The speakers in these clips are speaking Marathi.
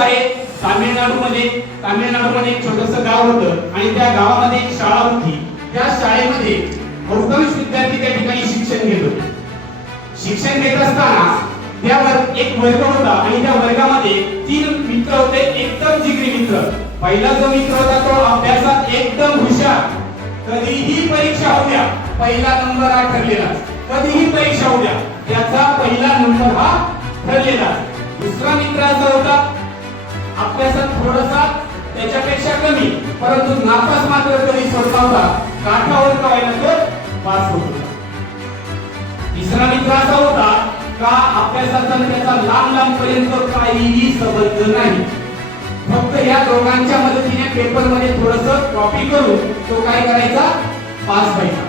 आहे तामिळनाडूमध्ये एक छोटंसं गाव होतं आणि त्या गावामध्ये एक शाळा होती. त्या शाळेमध्ये बहुतांश विद्यार्थी त्या ठिकाणी शिक्षण घेत होते. शिक्षण घेत असताना त्यावर एक वर्ग होता आणि त्या वर्गामध्ये 3 मित्र होते, एकदम जिगरी मित्र. पहिला जो मित्र होता तो अभ्यासात एकदम हुशार, कधीही परीक्षा होऊ द्या पहिला नंबर हा ठरलेला, कधीही परीक्षा होऊ द्या त्याचा पहिला नंबर हा ठरलेला. दुसरा मित्र असा होता अभ्यासात थोडासा त्याच्यापेक्षा कमी, परंतु नापास मात्र कधी सोडला होता, काठावर का होईना तो पास होत होता. तिसरा मित्र असा होता का अभ्यासाचा त्याचा लांब पर्यंत काहीही संबंध नाही, फक्त या दोघांच्या मदतीने पेपर मध्ये थोडंसं कॉपी करून तो काय करायचा, पास व्हायचा.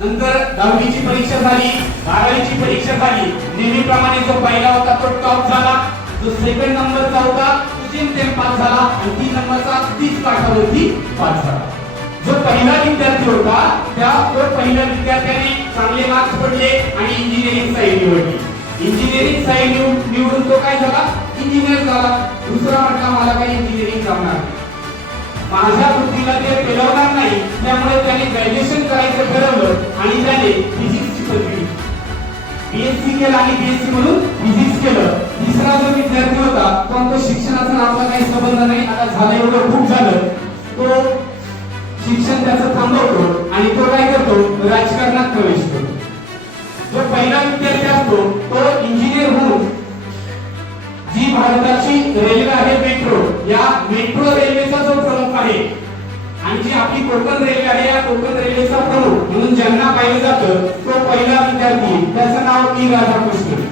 नंतर 10वीची परीक्षा झाली, 12वीची परीक्षा झाली. नेहमीप्रमाणे जो पहिला होता तो टॉप झाला, जो सेकंड नंबरचा होता तो जेमतेम पास झाला आणि 3 नंबरचा 30 काठावरती पास झाला. जो पहिला विद्यार्थी होता तो पहिल्या विद्यार्थ्याने चांगले मार्क्स पडले आणि इंजिनिअरिंग साइड निवडली. इंजिनिअरिंग साइड निवडून तो काय झाला, इंजिनियर झाला. दुसरा म्हटला मला काही इंजिनिअरिंग जमणार नाही, माझ्या बुद्धीला ते पेलवणार नाही, त्यामुळे त्याने ग्रॅज्युएशन करायचं ठरवलं आणि त्याने फिजिक्सची पदवी बीएससी केलं आणि बीएससी म्हणून फिजिक्स केलं. तिसरा जो विद्यार्थी होता तो शिक्षणाचा आपला काही संबंध नाही, आता झालं एवढं खूप झालं, तो शिक्षण त्याचं थांबवतो आणि तो काय करतो, राजकारणात प्रवेश करतो. जो पहिला विद्यार्थी असतो तो इंजिनियर होऊन जी भारताची रेल्वे आहे मेट्रो, या मेट्रो रेल्वेचा जो प्रमुख आहे आणि जी आपली कोकण रेल्वे आहे या कोकण रेल्वेचा प्रमुख म्हणून ज्यांना पाहिलं जातं तो पहिला विद्यार्थी, त्याचं नाव ई राधाकृष्णन.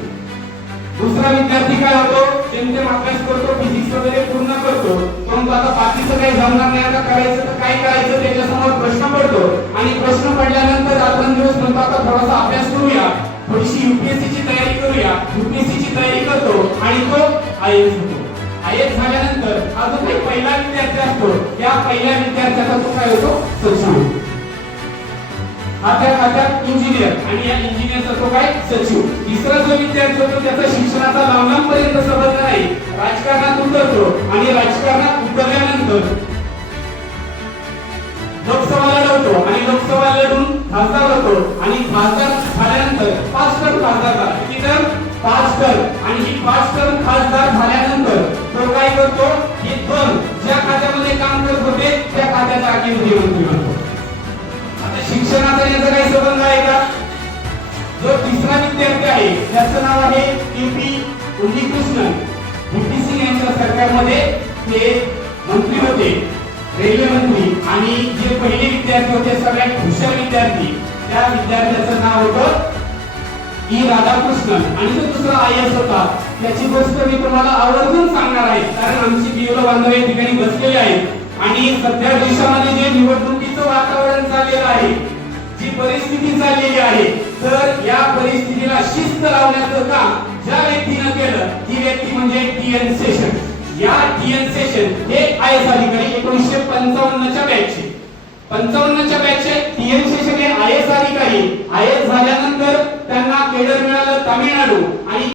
दुसरा विद्यार्थी काय होतो, जेमतेम अभ्यास करतो, फिजिक्स वगैरे पूर्ण करतो, परंतु आता बाकीचं काही जमणार नाही, आता करायचं तर काय करायचं त्याच्यासमोर प्रश्न पडतो आणि प्रश्न पडल्यानंतर रात्रंदिवस म्हणतो आता थोडासा अभ्यास करूया, थोडीशी यूपीएससी ची तयारी करूया. यूपीएससी ची तयारी करतो आणि तो आयएएस होतो. आयएएस झाल्यानंतर हा जो काही पहिला विद्यार्थी असतो या पहिल्या विद्यार्थ्याचा तो काय होतो, सचिव. हा त्या खात्यात इंजिनियर आणि या इंजिनियरचा तो काय, सचिव. तिसरा जो विद्यार्थी होतो त्याचा शिक्षणाचा लांब पर्यंत संबंध नाही, राजकारणात उतरतो आणि राजकारणात उतरल्यानंतर लोकसभेला लढतो आणि लोकसभा लढून खासदार होतो आणि खासदार झाल्यानंतर 5 टर्म खासदार झाला. किती टर्म, 5 टर्म. आणि ही 5 टर्म खासदार झाल्यानंतर तो काय करतो, हे 2 ज्या खात्यामध्ये काम करत होते त्या खात्याचा केंद्रीय मंत्री बनतो. आता शिक्षणाचा याचा काही संबंध आहे का? जो तिसरा विद्यार्थी आहे त्याचं नाव आहे केपी उन्नीकृष्णन. व्हीपी सिंग यांच्या सरकारमध्ये ते मंत्री होते, रेल्वे मंत्री. आणि जे पहिले विद्यार्थी होते सगळ्यात हुशार विद्यार्थी, त्या विद्यार्थ्याचं नाव होतं ई राधाकृष्णन. आणि जो दुसरा आयएएस होता त्याची गोष्ट मी तुम्हाला आवर्जून सांगणार आहे, कारण आमची बीओ बांधव या ठिकाणी बसलेले आहेत आणि सध्या देशामध्ये जे निवडणुकीचं वातावरण चाललेलं आहे, जी परिस्थिती चाललेली आहे, तर या परिस्थितीला शिस्त लावण्याचं काम ज्या व्यक्तीने केलं ती व्यक्ती म्हणजे टीएन शेषन. या टीएन शेषन हे आयएएस अधिकारी 1955च्या बॅचचे 55च्या बॅचचे टीएन शेषन हे आयएएस अधिकारी. आयएएस झाल्यानंतर त्यांना केडर मिळालं तामिळनाडू आणि